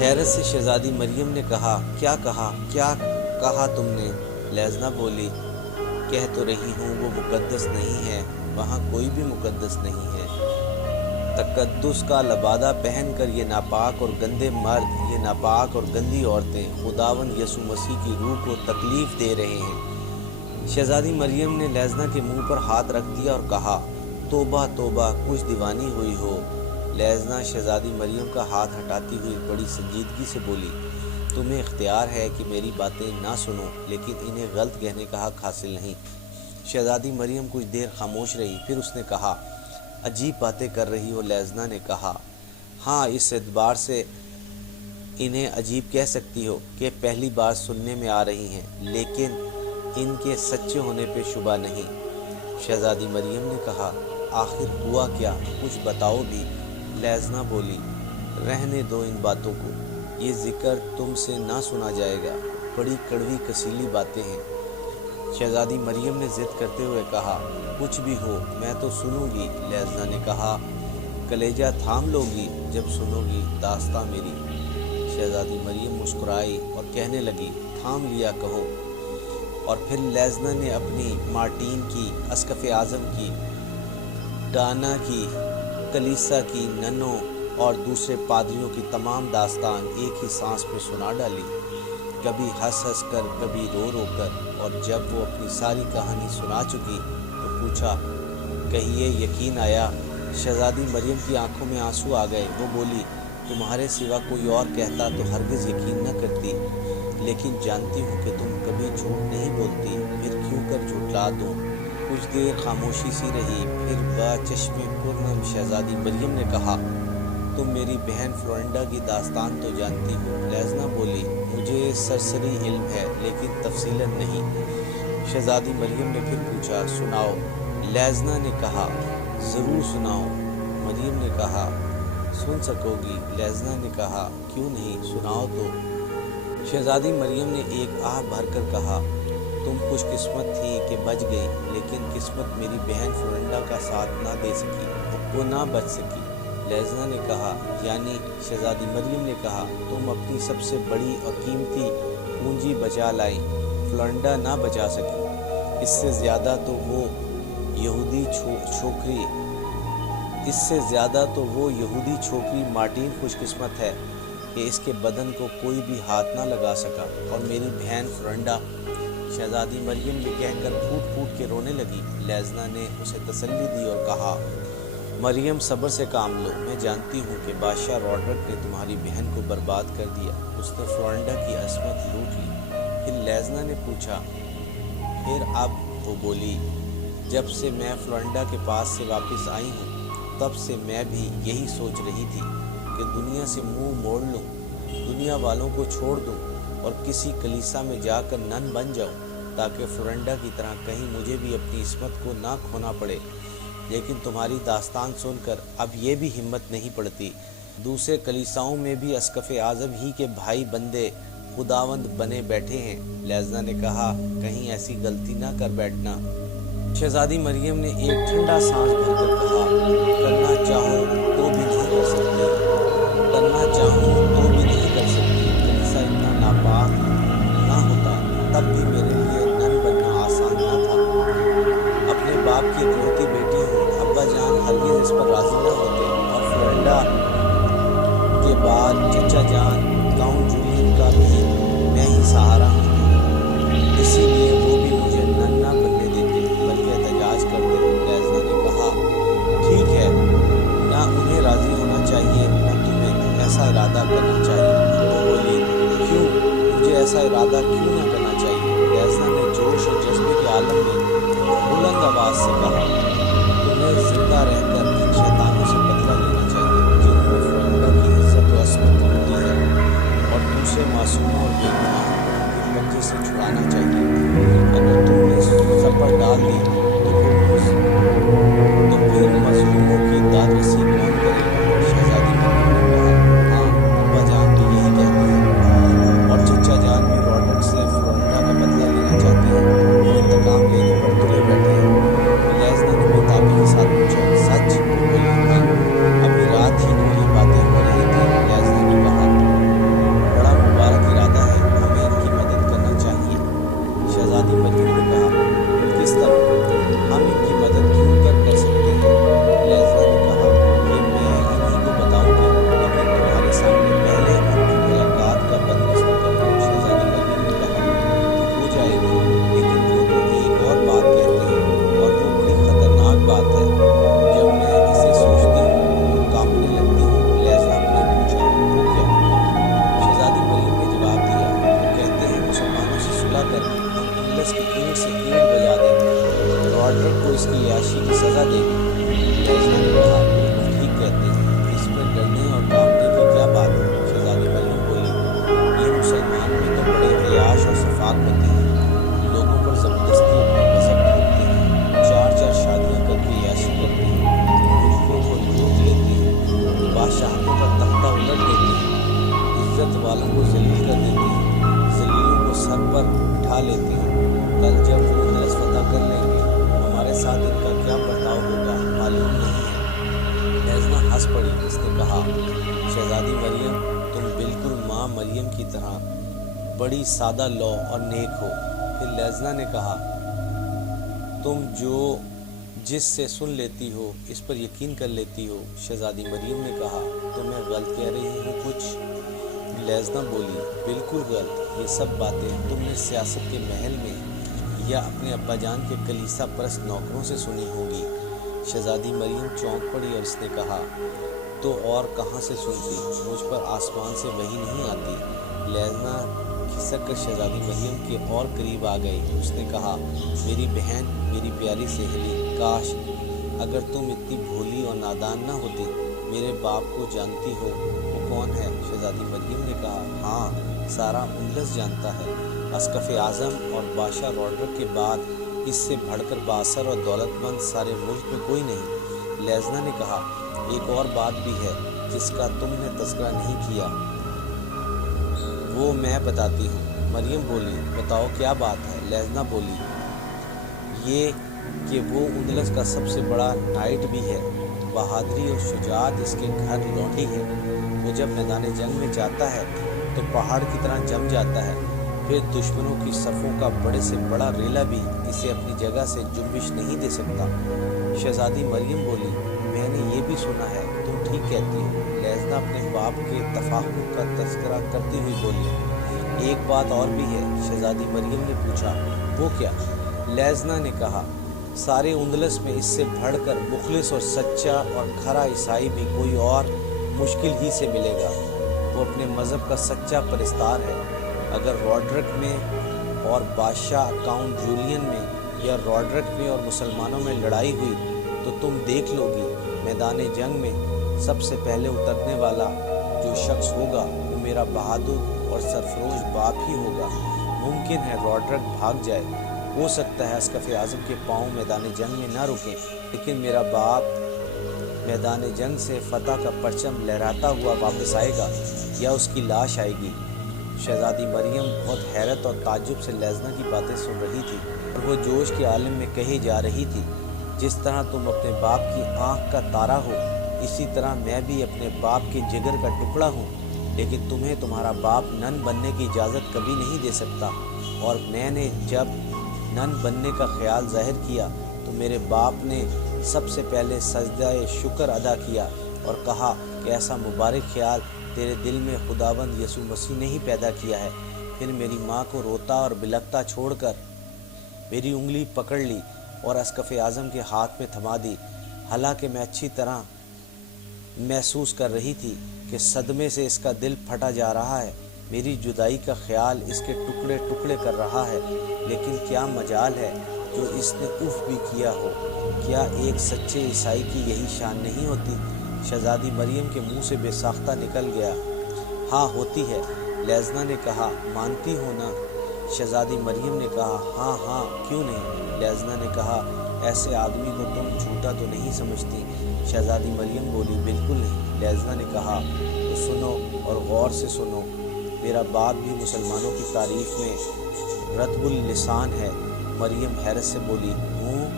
حیرت سے شہزادی مریم نے کہا کیا کہا تم نے؟ لیزنا بولی کہہ تو رہی ہوں وہ مقدس نہیں ہے، وہاں کوئی بھی مقدس نہیں ہے۔ تقدس کا لبادہ پہن کر یہ ناپاک اور گندے مرد، یہ ناپاک اور گندی عورتیں خداوند یسوع مسیح کی روح کو تکلیف دے رہے ہیں۔ شہزادی مریم نے لیزنا کے منہ پر ہاتھ رکھ دیا اور کہا توبہ توبہ، کچھ دیوانی ہوئی ہو۔ لیزنا شہزادی مریم کا ہاتھ ہٹاتی ہوئی بڑی سنجیدگی سے بولی تمہیں اختیار ہے کہ میری باتیں نہ سنو، لیکن انہیں غلط کہنے کا حق حاصل نہیں۔ شہزادی مریم کچھ دیر خاموش رہی، پھر اس نے کہا عجیب باتیں کر رہی ہو۔ لیزنا نے کہا ہاں، اس اعتبار سے انہیں عجیب کہہ سکتی ہو کہ پہلی بار سننے میں آ رہی ہیں، لیکن ان کے سچے ہونے پہ شبہ نہیں۔ شہزادی مریم نے کہا آخر ہوا کیا، کچھ بتاؤ بھی۔ لیزنا بولی رہنے دو ان باتوں کو، یہ ذکر تم سے نہ سنا جائے گا، بڑی کڑوی کسیلی باتیں ہیں۔ شہزادی مریم نے ضد کرتے ہوئے کہا کچھ بھی ہو میں تو سنوں گی۔ لیزنا نے کہا کلیجہ تھام لو گی جب سنو گی داستاں میری۔ شہزادی مریم مسکرائی اور کہنے لگی تھام لیا کہو۔ اور پھر لیزنا نے اپنی مارٹین کی، اسقف اعظم کی، ڈانا کی، کلیسا کی، ننوں اور دوسرے پادریوں کی تمام داستان ایک ہی سانس میں سنا ڈالی، کبھی ہنس ہنس کر، کبھی رو رو کر۔ اور جب وہ اپنی ساری کہانی سنا چکی تو پوچھا کہیے یقین آیا؟ شہزادی مریم کی آنکھوں میں آنسو آ گئے۔ وہ بولی تمہارے سوا کوئی اور کہتا تو ہرگز یقین نہ کرتی، لیکن جانتی ہوں کہ تم کبھی جھوٹ نہیں بولتی، پھر کیوں کر جھٹلا دوں۔ کچھ دیر خاموشی سی رہی، پھر با چشم پرنم شہزادی مریم نے کہا تم میری بہن فلورنڈا کی داستان تو جانتی ہو؟ لیزنا بولی مجھے سرسری علم ہے لیکن تفصیلاً نہیں۔ شہزادی مریم نے پھر پوچھا سناؤ۔ لیزنا نے کہا ضرور سناؤ۔ مریم نے کہا سن سکو گی؟ لیزنا نے کہا کیوں نہیں، سناؤ تو۔ شہزادی مریم نے ایک آہ بھر کر کہا تم خوش قسمت تھی کہ بچ گئی، لیکن قسمت میری بہن فلورنڈا کا ساتھ نہ دے سکی، وہ نہ بچ سکی۔ لیزنا نے کہا یعنی؟ شہزادی مریم نے کہا تم اپنی سب سے بڑی اور قیمتی پونجی بچا لائیں، فلورنڈا نہ بچا سکی۔ اس سے زیادہ تو وہ یہودی چھوکری مارٹین خوش قسمت ہے کہ اس کے بدن کو کوئی بھی ہاتھ نہ لگا سکا، اور میری بہن فلورنڈا۔ شہزادی مریم یہ کہہ کر پھوٹ پھوٹ کے رونے لگی۔ لیزنا نے اسے تسلی دی اور کہا مریم صبر سے کام لو، میں جانتی ہوں کہ بادشاہ روڈرک نے تمہاری بہن کو برباد کر دیا، اس نے فلورنڈا کی عصمت لوٹ لی۔ پھر لیزنا نے پوچھا پھر اب؟ وہ بولی جب سے میں فلورنڈا کے پاس سے واپس آئی ہوں تب سے میں بھی یہی سوچ رہی تھی کہ دنیا سے منہ موڑ لوں، دنیا والوں کو چھوڑ دوں اور کسی کلیسا میں جا کر نن بن جاؤں تاکہ فلورنڈا کی طرح کہیں مجھے بھی اپنی عصمت کو نہ کھونا پڑے۔ لیکن تمہاری داستان سن کر اب یہ بھی ہمت نہیں پڑتی۔ دوسرے کلیساؤں میں بھی اسقف اعظم ہی کے بھائی بندے خداوند بنے بیٹھے ہیں۔ لیزنا نے کہا کہیں ایسی غلطی نہ کر بیٹھنا۔ شہزادی مریم نے ایک ٹھنڈا سانس بھر کر کہا کرنا چاہوں تو بھی نہیں کر سکتی، کرنا چاہوں تو بھی نہیں کر سکتی۔ کلیسا اتنا ناپاک نہ ہوتا تب بھی میرے لیے نن بننا آسان نہ تھا۔ اپنے باپ کی اکلوتی بیٹی ہوں، ابا جان ہرگز اس پر راضی نہ ہوتے، اور فلورنڈا کے بعد چچا جان کاؤنٹ جولین کا بھی میں ہی سہارا ہوں، اسی لیے وہ بھی مجھے نن نہ بننے دیتے بلکہ احتجاج کرتے۔ لیزنا نے کہا ٹھیک ہے، نہ انہیں راضی ہونا چاہیے نہ تمہیں ایسا ارادہ کرنا چاہیے۔ وہ بولی کیوں؟ مجھے ایسا ارادہ کیوں نہ کرنا چاہیے؟ لیزنا نے جوش اور جذبے کے عالم میں بلند آواز سے کہا تمہیں زندہ رہ کر ان شیطانوں سے بدلہ لینا چاہیے جنہوں نے فلورنڈا کی عزت و عصمت لوٹی ہے، اور دوسرے معصوموں اور بے گناہوں کو ان کے قبضے سے چھڑانا چاہیے۔ اگر تم نے سپر ڈال دی تو پھر مظلوموں کی داد رسی کون کرے گا؟ شہزادی مریم نے کہا ہاں، ابا جان بھی یہی کہتے ہیں، اور چچا جان بھی روڈرک سے والوں کو ذلیل کر دیتی ہیں، ذلیلوں کو سر پر بٹھا لیتی ہیں۔ کل جب وہ اندلس فتح کر لیں گے، ہمارے ساتھ ان کا کیا برتاؤ ہوگا معلوم نہیں ہے۔ لیزنا ہنس پڑی۔ اس نے کہا، شہزادی مریم، تم بالکل ماں مریم کی طرح بڑی سادہ لو اور نیک ہو۔ پھر لیزنا نے کہا، تم جس سے سن لیتی ہو اس پر یقین کر لیتی ہو۔ شہزادی مریم نے کہا، تو میں غلط کہہ رہی ہوں کچھ؟ لیزنا بولی، بالکل غلط۔ یہ سب باتیں تم نے سیاست کے محل میں یا اپنے ابا جان کے کلیسا پرست نوکروں سے سنی ہوں گی۔ شہزادی مریم چونک پڑی اور اس نے کہا، تو اور کہاں سے سنتی؟ مجھ پر آسمان سے وحی نہیں آتی۔ لیزنا کھسک کر شہزادی مریم کے اور قریب آ گئی۔ اس نے کہا، میری بہن، میری پیاری سہیلی، کاش اگر تم اتنی بھولی اور نادان نہ ہوتی۔ میرے باپ کو جانتی ہو؟ وہ کون ہے؟ شہزادی مریم نے کہا، ہاں، سارا اندلس جانتا ہے۔ اسقف اعظم اور بادشاہ روڈرک کے بعد اس سے بڑھ کر بااثر اور دولت مند سارے ملک میں کوئی نہیں۔ لیزنا نے کہا، ایک اور بات بھی ہے جس کا تم نے تذکرہ نہیں کیا، وہ میں بتاتی ہوں۔ مریم بولی، بتاؤ کیا بات ہے؟ لیزنا بولی، یہ کہ وہ اندلس کا سب سے بڑا نائٹ بھی ہے۔ بہادری اور شجاعت اس کے گھر لونڈی ہے۔ وہ جب میدان جنگ میں جاتا ہے تو پہاڑ کی طرح جم جاتا ہے، پھر دشمنوں کی صفوں کا بڑے سے بڑا ریلا بھی اسے اپنی جگہ سے جنبش نہیں دے سکتا۔ شہزادی مریم بولی، میں نے یہ بھی سنا ہے، تم ٹھیک کہتی ہو۔ لیزنا اپنے باپ کے تفاخر کا تذکرہ کرتی ہوئی بولی، ایک بات اور بھی ہے۔ شہزادی مریم نے پوچھا، وہ کیا؟ لیزنا نے کہا، سارے اندلس میں اس سے بڑھ کر مخلص اور سچا اور کھرا عیسائی بھی کوئی اور مشکل ہی سے ملے گا۔ وہ اپنے مذہب کا سچا پرستار ہے۔ اگر روڈرک میں اور بادشاہ کاؤنٹ جولین میں یا روڈرک میں اور مسلمانوں میں لڑائی ہوئی تو تم دیکھ لو گی، میدان جنگ میں سب سے پہلے اترنے والا جو شخص ہوگا وہ میرا بہادر اور سرفروش باپ ہی ہوگا۔ ممکن ہے روڈرک بھاگ جائے، ہو سکتا ہے اسقف اعظم کے پاؤں میدان جنگ میں نہ رکیں، لیکن میرا باپ میدان جنگ سے فتح کا پرچم لہراتا ہوا واپس آئے گا یا اس کی لاش آئے گی۔ شہزادی مریم بہت حیرت اور تعجب سے لیزنا کی باتیں سن رہی تھی اور وہ جوش کے عالم میں کہی جا رہی تھی، جس طرح تم اپنے باپ کی آنکھ کا تارا ہو، اسی طرح میں بھی اپنے باپ کے جگر کا ٹکڑا ہوں، لیکن تمہیں تمہارا باپ نن بننے کی اجازت کبھی نہیں دے سکتا، اور میں نے جب نن بننے کا خیال ظاہر کیا تو میرے باپ نے سب سے پہلے سجدہ شکر ادا کیا اور کہا کہ ایسا مبارک خیال تیرے دل میں خداوند یسوع مسیح نے ہی پیدا کیا ہے۔ پھر میری ماں کو روتا اور بلکتا چھوڑ کر میری انگلی پکڑ لی اور اسقف اعظم کے ہاتھ میں تھما دی، حالانکہ میں اچھی طرح محسوس کر رہی تھی کہ صدمے سے اس کا دل پھٹا جا رہا ہے، میری جدائی کا خیال اس کے ٹکڑے ٹکڑے کر رہا ہے، لیکن کیا مجال ہے جو اس نے اف بھی کیا ہو۔ کیا ایک سچے عیسائی کی یہی شان نہیں ہوتی؟ شہزادی مریم کے منہ سے بے ساختہ نکل گیا، ہاں ہوتی ہے۔ لیزنا نے کہا، مانتی ہو نا؟ شہزادی مریم نے کہا، ہاں ہاں، کیوں نہیں؟ لیزنا نے کہا، ایسے آدمی کو تم جھوٹا تو نہیں سمجھتی؟ شہزادی مریم بولی، بالکل نہیں۔ لیزنا نے کہا، تو سنو اور غور سے سنو، میرا باپ بھی مسلمانوں کی تعریف میں رطب اللسان ہے۔ مریم حیرت سے بولی، ہوں،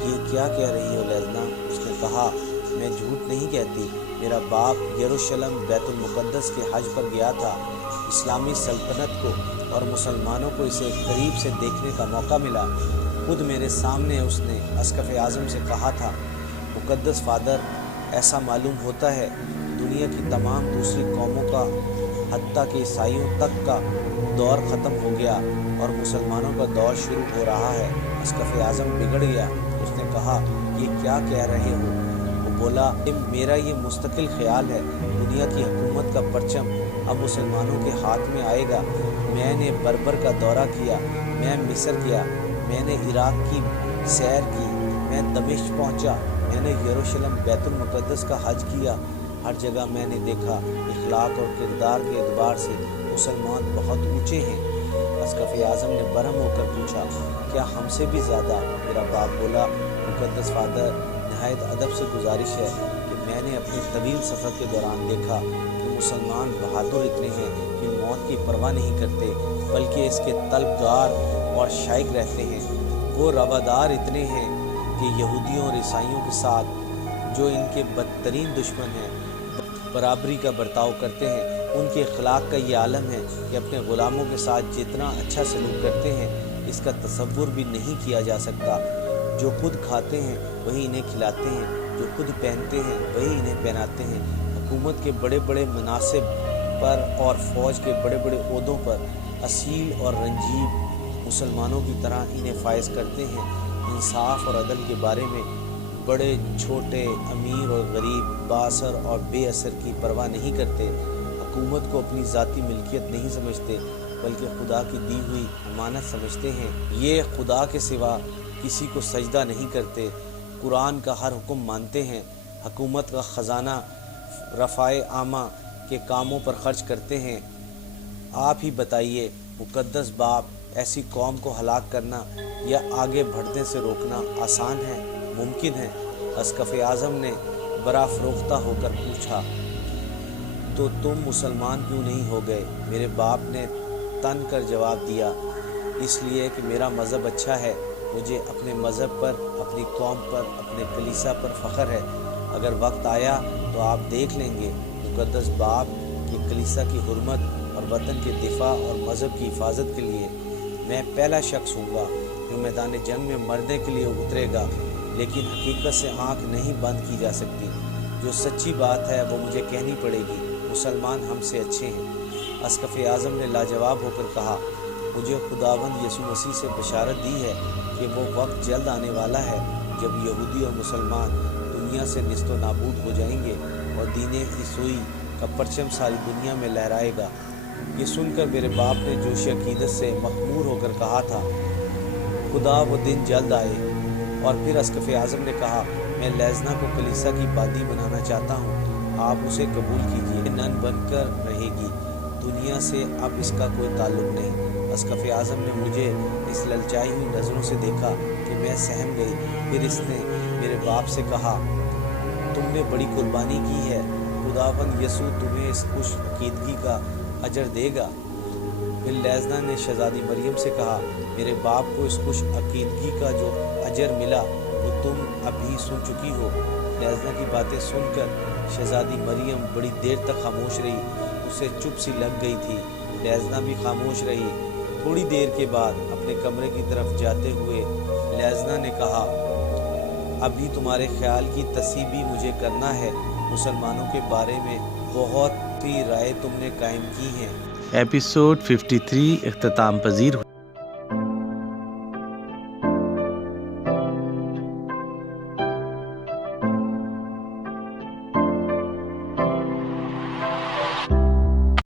یہ کیا کہہ رہی ہو لیزنا؟ اس نے کہا، میں جھوٹ نہیں کہتی، میرا باپ یروشلم بیت المقدس کے حج پر گیا تھا، اسلامی سلطنت کو اور مسلمانوں کو اسے قریب سے دیکھنے کا موقع ملا۔ خود میرے سامنے اس نے اسقف اعظم سے کہا تھا، مقدس فادر، ایسا معلوم ہوتا ہے دنیا کی تمام دوسری قوموں کا حتیٰ کہ عیسائیوں تک کا دور ختم ہو گیا اور مسلمانوں کا دور شروع ہو رہا ہے۔ اسقف اعظم بگڑ گیا۔ اس نے کہا، یہ کیا کہہ رہے ہو؟ وہ بولا، میرا یہ مستقل خیال ہے، دنیا کی حکومت کا پرچم اب مسلمانوں کے ہاتھ میں آئے گا۔ میں نے بربر کا دورہ کیا، میں مصر گیا، میں نے عراق کی سیر کی، میں دمشق پہنچا، میں نے یروشلم بیت المقدس کا حج کیا۔ ہر جگہ میں نے دیکھا اخلاق اور کردار کے اعتبار سے مسلمان بہت اونچے ہیں۔ اسقف اعظم نے برہم ہو کر پوچھا، کیا ہم سے بھی زیادہ؟ میرا باپ بولا، مقدس فادر، نہایت ادب سے گزارش ہے کہ میں نے اپنے اپنے طویل سفر کے دوران دیکھا کہ مسلمان بہادر اتنے ہیں کہ موت کی پرواہ نہیں کرتے بلکہ اس کے طلبگار اور شائق رہتے ہیں۔ وہ روادار اتنے ہیں کہ یہودیوں اور عیسائیوں کے ساتھ جو ان کے بدترین دشمن ہیں برابری کا برتاؤ کرتے ہیں۔ ان کے اخلاق کا یہ عالم ہے کہ اپنے غلاموں کے ساتھ جتنا اچھا سلوک کرتے ہیں اس کا تصور بھی نہیں کیا جا سکتا۔ جو خود کھاتے ہیں وہی انہیں کھلاتے ہیں، جو خود پہنتے ہیں وہی انہیں پہناتے ہیں۔ حکومت کے بڑے بڑے مناصب پر اور فوج کے بڑے بڑے عہدوں پر اصیل اور رنجیب مسلمانوں کی طرح انہیں فائز کرتے ہیں۔ انصاف اور عدل کے بارے میں بڑے چھوٹے، امیر اور غریب، بااثر اور بے اثر کی پرواہ نہیں کرتے۔ حکومت کو اپنی ذاتی ملکیت نہیں سمجھتے بلکہ خدا کی دی ہوئی امانت سمجھتے ہیں۔ یہ خدا کے سوا کسی کو سجدہ نہیں کرتے، قرآن کا ہر حکم مانتے ہیں، حکومت کا خزانہ رفع عامہ کے کاموں پر خرچ کرتے ہیں۔ آپ ہی بتائیے مقدس باپ، ایسی قوم کو ہلاک کرنا یا آگے بڑھنے سے روکنا آسان ہے؟ ممکن ہے؟ اسقف اعظم نے برافروختہ ہو کر پوچھا، تو تم مسلمان کیوں نہیں ہو گئے؟ میرے باپ نے تن کر جواب دیا، اس لیے کہ میرا مذہب اچھا ہے، مجھے اپنے مذہب پر، اپنی قوم پر، اپنے کلیسا پر فخر ہے۔ اگر وقت آیا تو آپ دیکھ لیں گے مقدس باپ کہ کلیسا کی حرمت اور وطن کے دفاع اور مذہب کی حفاظت کے لیے میں پہلا شخص ہوں گا جو میدان جنگ میں مرنے کے لیے اترے گا، لیکن حقیقت سے آنکھ نہیں بند کی جا سکتی۔ جو سچی بات ہے وہ مجھے کہنی پڑے گی، مسلمان ہم سے اچھے ہیں۔ اسقف اعظم نے لاجواب ہو کر کہا، مجھے خداوند یسوع مسیح سے بشارت دی ہے کہ وہ وقت جلد آنے والا ہے جب یہودی اور مسلمان دنیا سے نیست و نابود ہو جائیں گے اور دین عیسوی کا پرچم ساری دنیا میں لہرائے گا۔ یہ سن کر میرے باپ نے جوش عقیدت سے مخمور ہو کر کہا تھا، خدا وہ دن جلد آئے۔ اور پھر اسقف اعظم نے کہا، میں لیزنا کو کلیسا کی بادی بنانا چاہتا ہوں، آپ اسے قبول کیجیے، نن بن کر رہے گی، دنیا سے اب اس کا کوئی تعلق نہیں۔ اسقف اعظم نے مجھے اس للچائی ہوئی نظروں سے دیکھا کہ میں سہم گئی۔ پھر اس نے میرے باپ سے کہا، تم نے بڑی قربانی کی ہے، خداوند یسوع تمہیں اس خوش عقیدگی کا اجر دے گا۔ پھر لیزنا نے شہزادی مریم سے کہا، میرے باپ کو اس خوش عقیدگی کا جو اجر ملا وہ تم ابھی سن چکی ہو۔ لیزنا کی باتیں سن کر شہزادی مریم بڑی دیر تک خاموش رہی، اسے چپ سی لگ گئی تھی۔ لیزنا بھی خاموش رہی۔ تھوڑی دیر کے بعد اپنے کمرے کی طرف جاتے ہوئے لیزنا نے کہا، ابھی تمہارے خیال کی تصحیح بھی مجھے کرنا ہے، مسلمانوں کے بارے میں بہت سی رائے تم نے قائم کی ہیں۔ ایپیسوڈ 53 اختتام پذیر